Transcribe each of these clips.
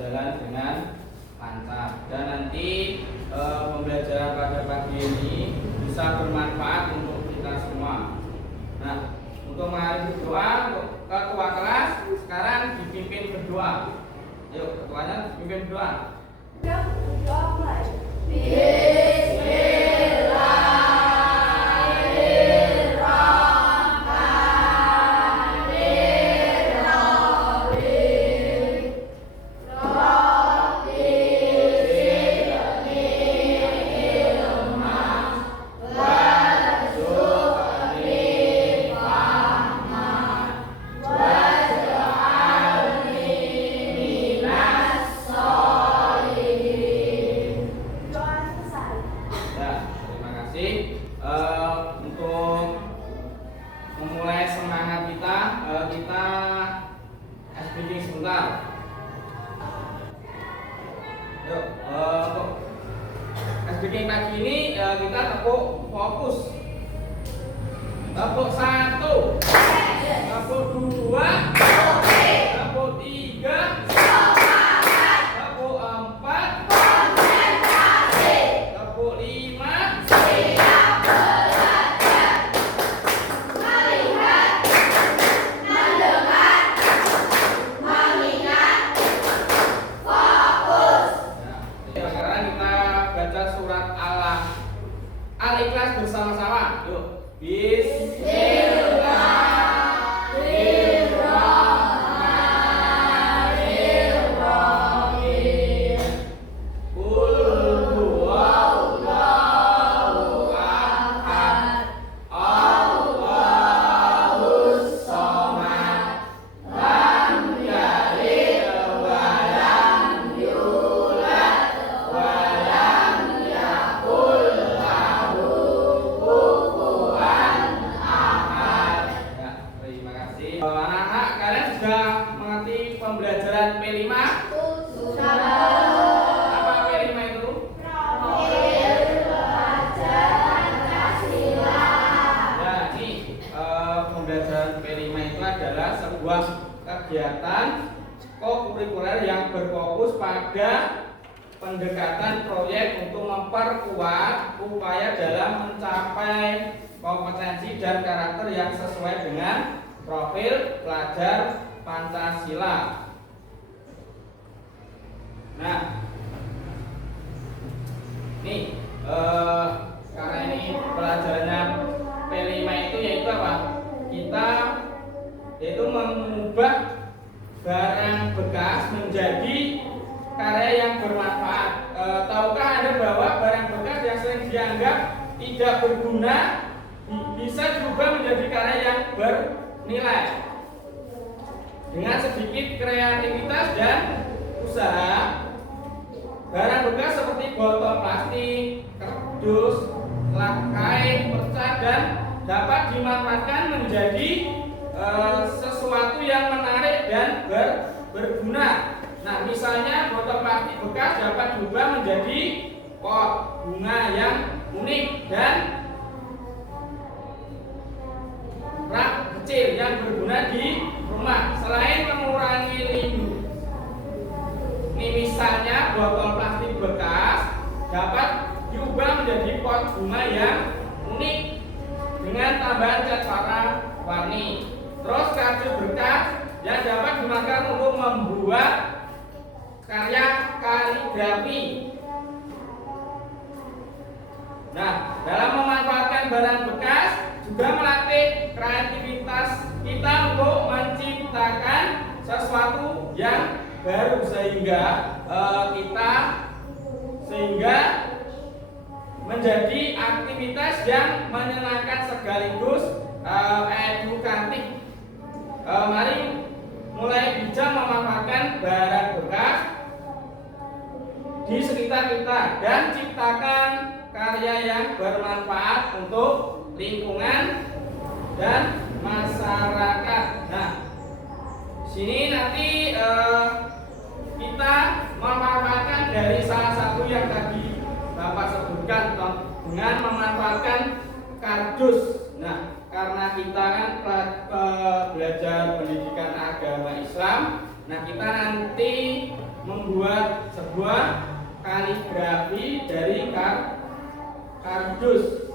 berjalan dengan lancar dan nanti pembelajaran pada pagi ini bisa bermanfaat untuk kita semua. Nah, untuk mengakhiri doa untuk ketua kelas sekarang dipimpin berdoa. Yuk, ketuanya pimpin berdoa. Berdoa mulai. Untuk memulai semangat kita, kita speaking sebentar. Yuk, untuk speaking pagi ini kita tepuk fokus. Tepuk 1, tepuk 2, tepuk 3, tepuk 4, tepuk 5. Al-Ikhlas bersama-sama. Yuk. Bismillahirrahmanirrahim. Qul huwallahu ahad. Allahus shomad. Lam yalid wa lam yulad wa lam yakul lahu kufuwan ahad. Ya, terima kasih. Anak-anak, kalian sudah mengerti pembelajaran P5? Apa P5 itu? Ya, ini pembelajaran P5 itu adalah sebuah kegiatan kokurikuler yang berfokus pada pendekatan proyek untuk memperkuat upaya dalam mencapai kompetensi dan karakter yang sesuai dengan profil pelajar Pancasila. Nah, nih karena ini pelajarannya P5 itu yaitu apa? Kita yaitu mengubah barang bekas menjadi karya yang bermanfaat. Tahukah Anda bahwa barang bekas yang sering dianggap tidak berguna bisa juga menjadi karya yang bernilai dengan sedikit kreativitas dan usaha. Barang bekas seperti botol plastik, kardus, kain, perca dan dapat dimanfaatkan menjadi sesuatu yang menarik dan berguna. Nah, misalnya botol plastik bekas dapat diubah menjadi pot bunga yang unik dan rak kecil yang berguna di rumah. Selain mengurangi limbah, ini misalnya botol plastik bekas dapat diubah menjadi pot bunga yang unik dengan tambahan cat warna-warni. Terus kardus bekas yang dapat digunakan untuk membuat karya kaligrafi. Nah, dalam memanfaatkan barang bekas juga melatih kreativitas kita untuk menciptakan sesuatu yang baru sehingga menjadi aktivitas yang menyenangkan sekaligus edukatif. Mari mulai bijak memanfaatkan barang bekas di sekitar kita dan ciptakan karya yang bermanfaat untuk lingkungan dan masyarakat. Nah, sini nanti kita memanfaatkan dari salah satu yang tadi Bapak sebutkan dengan memanfaatkan kardus. Nah, karena kita kan belajar pendidikan agama Islam, nah kita nanti membuat sebuah kaligrafi dari kardus.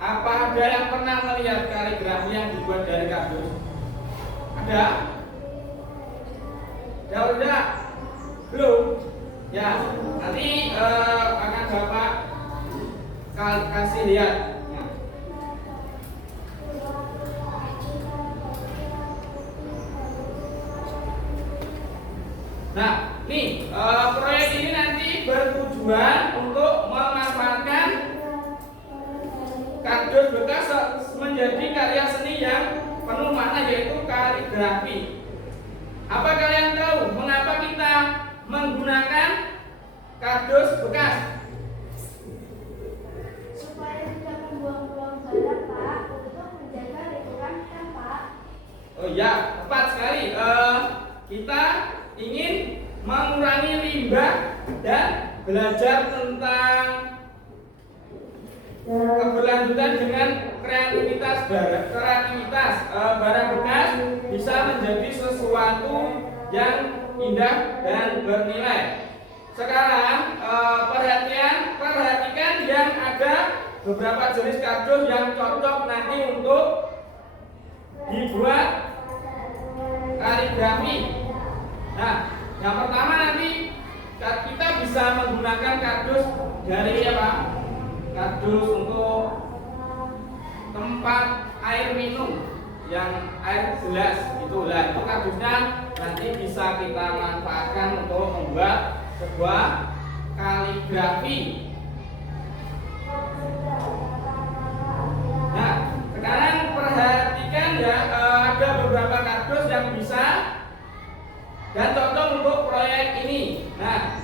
Apa ada yang pernah melihat kaligrafi yang dibuat dari kardus? Ada? Ada? Belum? Ya, nanti akan Bapak kasih lihat. Nah, nih proyek ini nanti bertujuan untuk memanfaatkan kardus bekas menjadi karya seni yang penuh makna, yaitu kaligrafi. Apa kalian tahu mengapa kita menggunakan kardus bekas? Supaya tidak membuang-buang barang, Pak, untuk menjaga lingkungan kan, Pak. Oh ya, tepat sekali. Kita ingin mengurangi limbah dan belajar tentang keberlanjutan dengan kreativitas. Barang bekas bisa menjadi sesuatu yang indah dan bernilai. Sekarang perhatikan yang ada beberapa jenis kardus yang cocok nanti untuk dibuat kaligrafi. Nah, yang pertama nanti kita bisa menggunakan kardus dari apa? Kardus untuk tempat air minum yang air gelas itulah, itu kardusnya nanti bisa kita manfaatkan untuk membuat sebuah kaligrafi. Nah, sekarang perhatikan ya, ada beberapa kardus yang bisa dan cocok untuk proyek ini. Nah,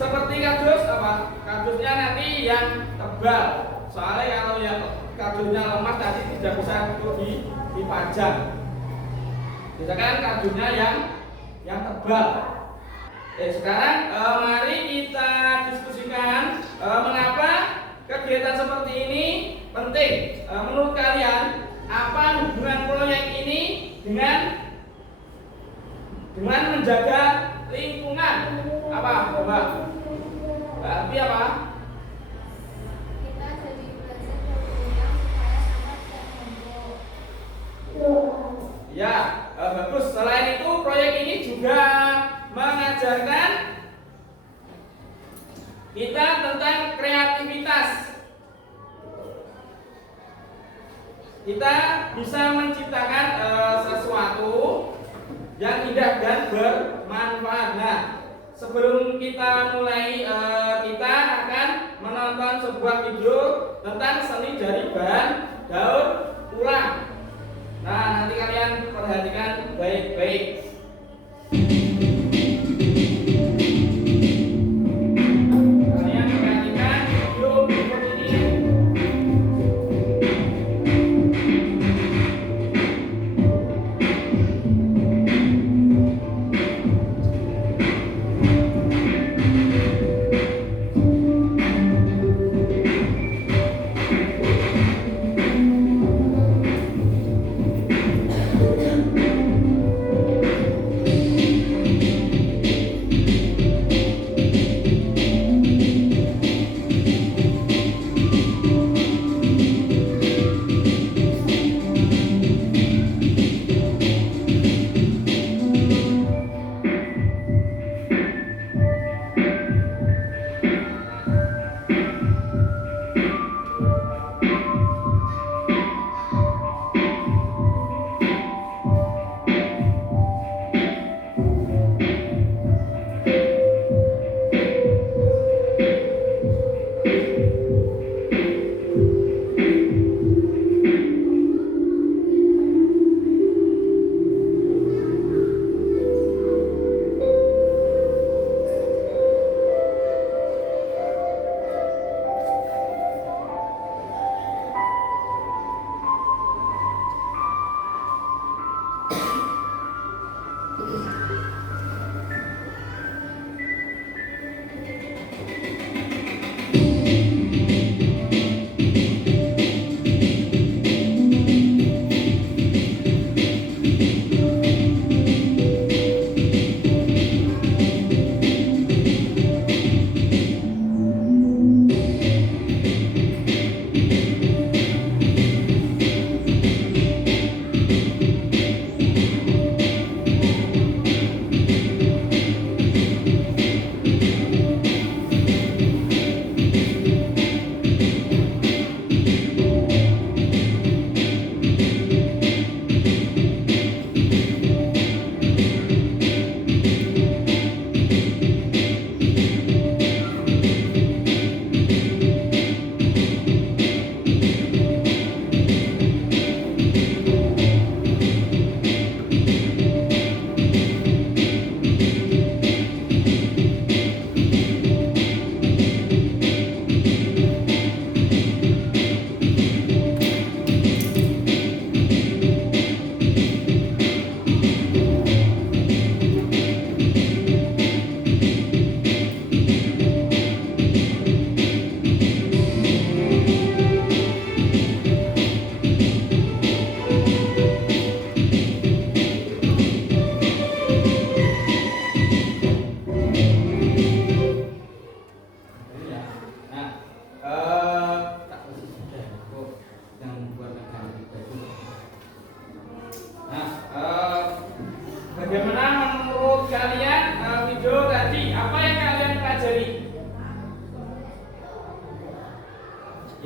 seperti kardus apa? Kardusnya nanti yang tebal. Soalnya kalau yang kardusnya lemas nanti tidak bisa untuk dipajang. Misalkan kardusnya yang tebal. Sekarang mari kita diskusikan mengapa kegiatan seperti ini penting. Menurut kalian apa hubungan proyek ini dengan menjaga lingkungan? Apa? Coba. Berarti apa? Kita jadi belajar berguna supaya sampah tidak menumpuk. Ya, bagus. Selain itu proyek ini juga mengajarkan kita tentang kreativitas. Kita bisa menciptakan sesuatu yang indah dan bermanfaat. Nah, sebelum kita mulai, kita akan menonton sebuah video tentang seni dari bahan daur ulang. Nah, nanti kalian perhatikan baik-baik. Kalian perhatikan video berikut ini.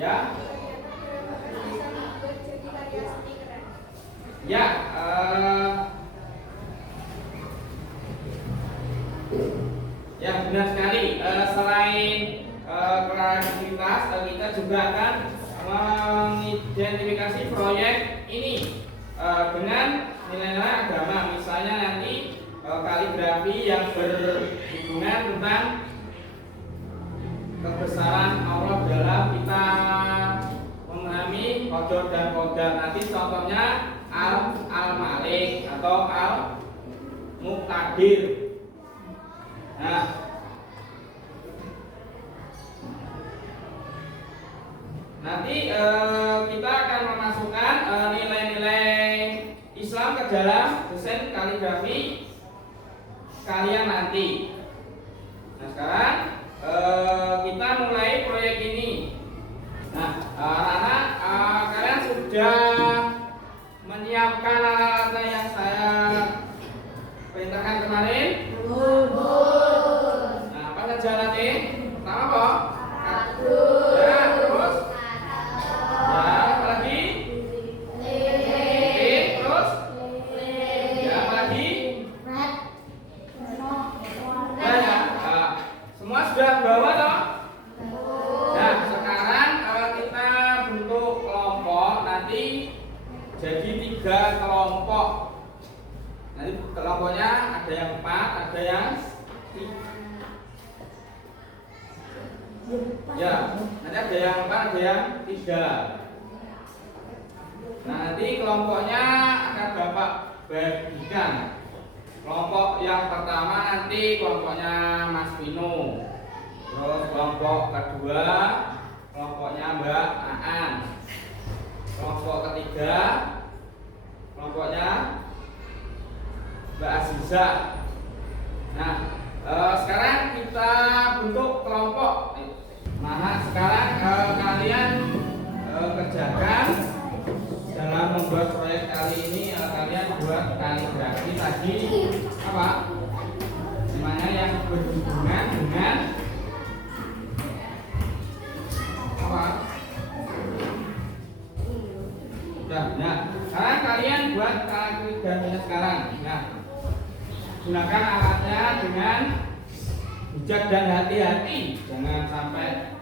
Ya, Bisa membuat jadi karya seni keren. ya. Ya benar sekali. Selain kreativitas, kita juga akan mengidentifikasi proyek ini dengan nilai-nilai agama. Misalnya nanti kaligrafi yang berhubungan tentang kebesaran Allah dalam kita memahami qadar dan qadar. Nanti contohnya al-malik atau al-muqtadir. Nah, nanti kita akan memasukkan nilai-nilai Islam ke dalam desain kaligrafi kalian nanti. Nah, sekarang kita mulai proyek ini. Nah, anak-anak, kalian sudah menyiapkan alat-alat yang saya perintahkan kemarin? Nah, apa saja nanti? Pertama apa? Ya, terus? Ya, apa lagi? Terus? Ya, apa lagi? Ya. Semua sudah bawa toh? Nah, sekarang kita bentuk kelompok, nanti jadi 3 kelompok. Nanti kelompoknya ada yang 4, ada yang 3. Ya, nanti ada yang 4, ada yang 3. Nah, nanti kelompoknya akan Bapak bagikan. Kelompok yang pertama nanti kelompoknya Mas Vino. Terus kelompok kedua kelompoknya Mbak Aan. Kelompok ketiga kelompoknya Mbak Aziza. Nah, sekarang kita bentuk kelompok. Nah, sekarang kalian kerjakan dalam membuat proyek kali ini. Kalian buat kaligrafi tadi apa? Dimana yang berhubungan dengan apa? Nah, sekarang kalian buat kaligrafinya sekarang. Nah, gunakan alatnya dengan bijak dan hati-hati. Jangan sampai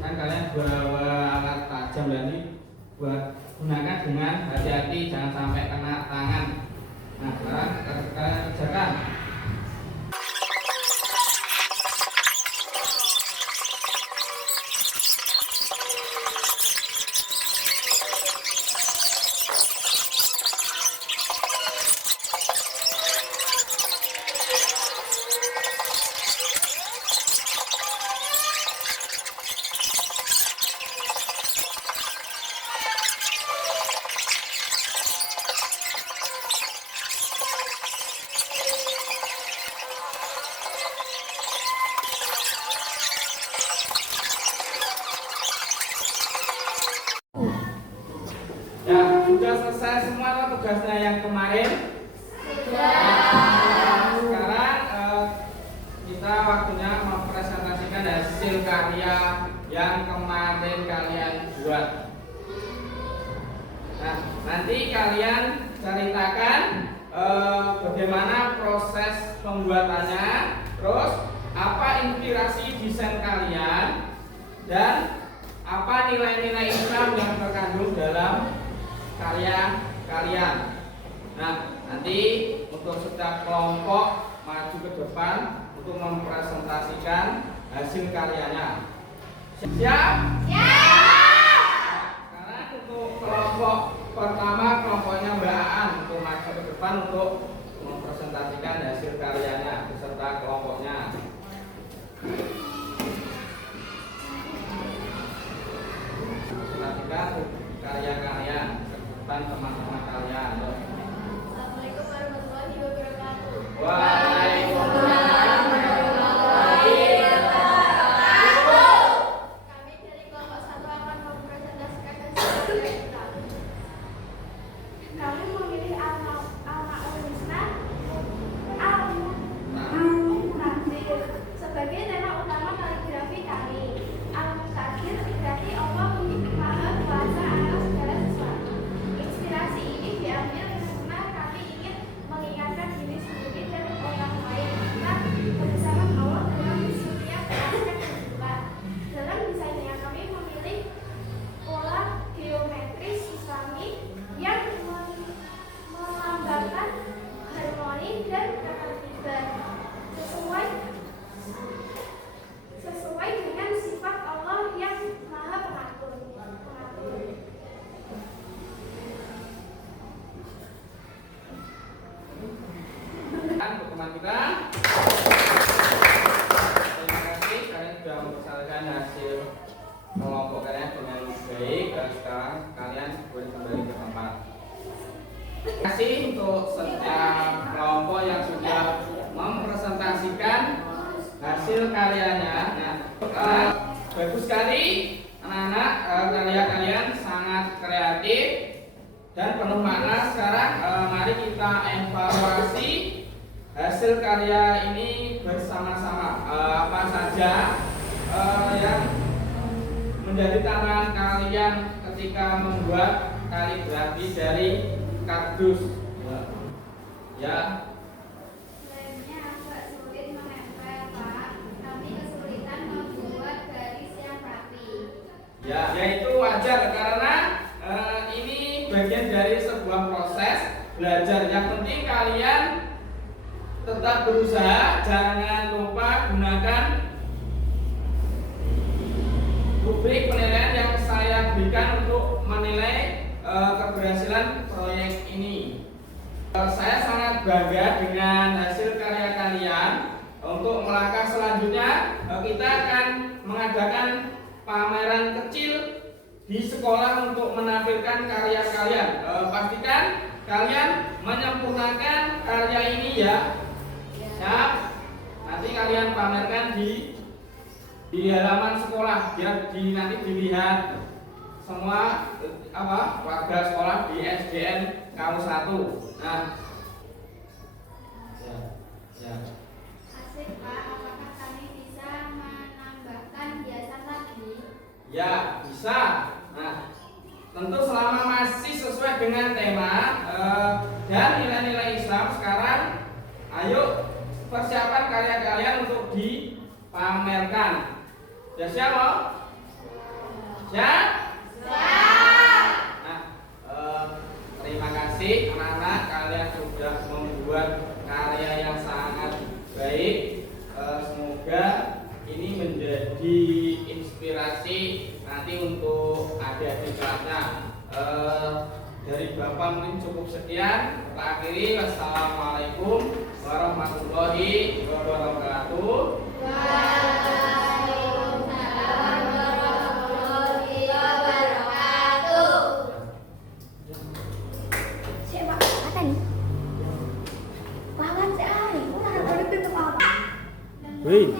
kan kalian bawa alat tajam dan ini buat gunakan dengan hati-hati, jangan sampai kena tangan. Nah, sekarang kalian kerjakan. Ya, sudah selesai semua tugasnya yang kemarin? Nah, sekarang kita waktunya mempresentasikan hasil karya yang kemarin kalian buat. Nah, nanti kalian ceritakan bagaimana proses pembuatannya, terus apa inspirasi desain kalian, dan apa nilai-nilai Islam yang terkandung dalam karya kalian. Nah, nanti untuk setiap kelompok maju ke depan untuk mempresentasikan hasil karyanya. Siap? Siap! Sekarang untuk kelompok pertama, kelompoknya Mbak Aan, untuk maju ke depan untuk mempresentasikan hasil karyanya beserta kelompoknya. Presentasikan karya-karya depan teman-teman kalian. Assalamualaikum warahmatullahi wabarakatuh. Waalaikumsalam warahmatullahi wabarakatuh. Kami dari kelompok 1 akan mempresentasikan hasil karya kita. Kami memilih al-Ma'unisa, al-Mu'tadir, hasil karyanya. Nah, bagus sekali anak-anak, karya kalian sangat kreatif dan penuh makna. Sekarang mari kita evaluasi hasil karya ini bersama-sama. Apa saja yang menjadi tantangan kalian ketika membuat kaligrafi dari kardus? Ya. Lemnya agak sulit menempel, Pak. Kami kesulitan membuat garis yang rapi. Ya, yaitu wajar karena ini bagian dari sebuah proses belajar. Yang penting kalian tetap berusaha, jangan lupa gunakan rubrik penilaian yang saya berikan untuk menilai keberhasilan proyek ini. Saya sangat bangga dengan hasil karya kalian. Untuk melangkah selanjutnya, kita akan mengadakan pameran kecil di sekolah untuk menampilkan karya kalian. Pastikan kalian menyempurnakan karya ini ya. Siap? Nanti kalian pamerkan di halaman sekolah biar nanti dilihat semua warga sekolah di SDN Kampus 1. Nah, ya. Asik, Pak. Apakah kami bisa menambahkan hiasan lagi? Ya, bisa. Nah, tentu selama masih sesuai dengan tema dan nilai-nilai Islam. Sekarang ayo persiapan karya kalian untuk dipamerkan. Ya, siap, Om? Siap? Nah, terima kasih anak-anak, kalian sudah membuat karya yang sangat baik. Semoga ini menjadi inspirasi nanti untuk adik-adik kelasnya. Dari Bapak mungkin cukup sekian. Kita akhiri. Wassalamualaikum warahmatullahi wabarakatuh. Waalaikumsalam warahmatullahi wabarakatuh. Siapa? Kata nih. Lawan si Ari. Udah boleh tutup apa? Wih.